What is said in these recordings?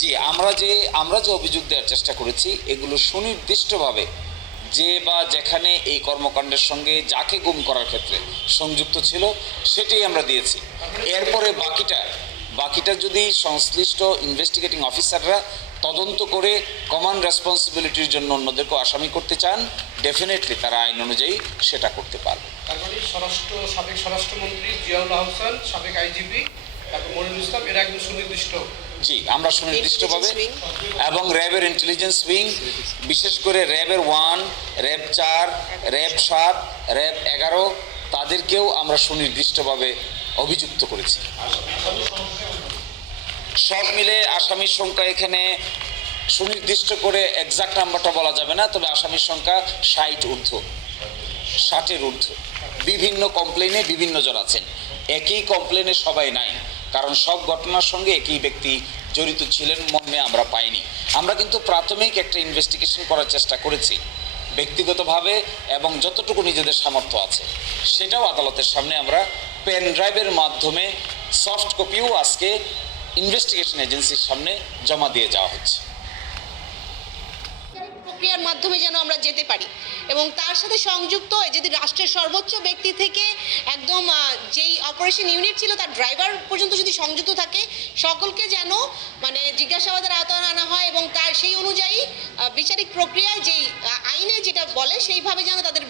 জি, আমরা যে অভিযোগ দেওয়ার চেষ্টা করেছি এগুলো সুনির্দিষ্টভাবে যে বা যেখানে এই কর্মকাণ্ডের সঙ্গে যাকে গুম করার ক্ষেত্রে সংযুক্ত ছিল সেটাই আমরা দিয়েছি। এরপরে বাকিটা যদি সংশ্লিষ্ট ইনভেস্টিগেটিং অফিসাররা তদন্ত করে কমন রেসপন্সিবিলিটির জন্য অন্যদেরকেও আসামি করতে চান, ডেফিনেটলি তারা আইন অনুযায়ী সেটা করতে পারবে। তার মানে সাবেক স্বরাষ্ট্রমন্ত্রী জিয়াউল আহসান, সাবেক আইজিপি, তারপর মনিরুল ইসলাম, এরা একদম সুনির্দিষ্ট। জি, আমরা সুনির্দিষ্টভাবে এবং র্যাবের ইন্টেলিজেন্স উইং, বিশেষ করে র্যাবের 1, র্যাব 4, র্যাব 7, র্যাব 11 তাদেরকেও আমরা সুনির্দিষ্টভাবে অভিযুক্ত করেছি। সব মিলে আসামির সংখ্যা এখানে সুনির্দিষ্ট করে এক্সাক্ট নাম্বারটা বলা যাবে না, তবে আসামির সংখ্যা 60 ঊর্ধ্ব। বিভিন্ন কমপ্লেনে বিভিন্ন জন আছেন, একই কমপ্লেনে সবাই নাই, কারণ সব ঘটনার সঙ্গে একই ব্যক্তি জড়িত ছিলেন মর্মে আমরা পাইনি। আমরা কিন্তু প্রাথমিক একটা ইনভেস্টিগেশন করার চেষ্টা করেছি ব্যক্তিগতভাবে, এবং যতটুকু নিজেদের সামর্থ্য আছে সেটাও আদালতের সামনে আমরা পেন ড্রাইভের মাধ্যমে সফট কপিও আজকে ইনভেস্টিগেশন এজেন্সির সামনে জমা দিয়ে যাওয়া হচ্ছে। প্রক্রিয়ার মাধ্যমে যেন আমরা যেতে পারি এবং তার সাথে সংযুক্ত যদি রাষ্ট্রের সর্বোচ্চ ব্যক্তি থেকে একদম যেই অপারেশন ইউনিট ছিল তার ড্রাইভার পর্যন্ত যদি সংযুক্ত থাকে, সকলকে যেন মানে জিজ্ঞাসাবাদের আওতায় আনা হয় এবং তার সেই অনুযায়ী বিচারিক প্রক্রিয়ায় যেই আইনে যেটা বলে সেইভাবে যেন তাদের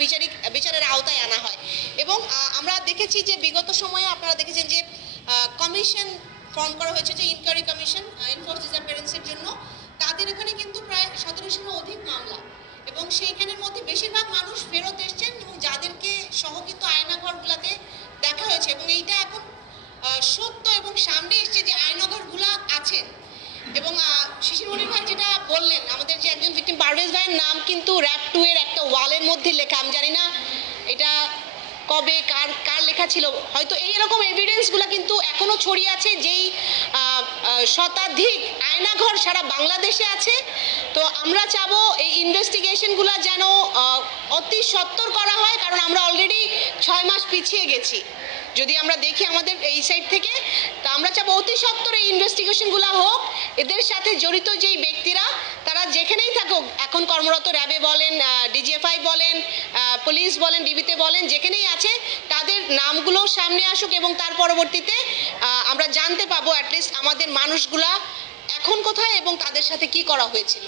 বিচারের আওতায় আনা হয়। এবং আমরা দেখেছি যে বিগত সময়ে আপনারা দেখেছেন যে কমিশন ফর্ম করা হয়েছে, যে ইনকোয়ারি কমিশন এনফোর্স ডিসঅ্যাপিয়ারেন্সের জন্য। তাদের এখানে কিন্তু প্রায় 1700-এরও অধিক মামলা, এবং সেইখানের মধ্যে বেশিরভাগ মানুষ ফেরত এসছেন এবং যাদেরকে সহ কিন্তু আয়নাঘরগুলোতে দেখা হয়েছে, এবং এইটা এখন সত্য এবং সামনে এসছে যে আয়নাঘরগুলো আছেন। এবং শিশির মনির ভাই যেটা বললেন, আমাদের যে একজন ভিকটিম পারভেজ ভাইয়ের নাম কিন্তু র‍্যাব 2 এর একটা ওয়ালের মধ্যে লেখা। আমি জানি না এটা কবে কার লেখা ছিল, হয়তো এইরকম এভিডেন্সগুলো কিন্তু এখনো ছড়িয়ে আছে, যেই শতাধিক আয়নাঘর সারা বাংলাদেশে আছে। তো আমরা চাবো এই ইনভেস্টিগেশনগুলো যেন অতি সত্বর করা হয়, কারণ আমরা অলরেডি 6 মাস পিছিয়ে গেছি যদি আমরা দেখি আমাদের এই সাইড থেকে। তা আমরা চাবো অতি সত্বর এই ইনভেস্টিগেশনগুলো হোক, এদের সাথে জড়িত যেই ব্যক্তিরা তারা যেখানেই থাকুক, এখন কর্মরত র্যাবে বলেন, ডিজিএফআই বলেন, পুলিশ বলেন, ডিবিতে বলেন, যেখানেই আছে তাদের নামগুলো সামনে আসুক, এবং তার পরবর্তীতে আমরা জানতে পাবো অ্যাটলিস্ট আমাদের মানুষগুলা এখন কোথায় এবং তাদের সাথে কি করা হয়েছিল।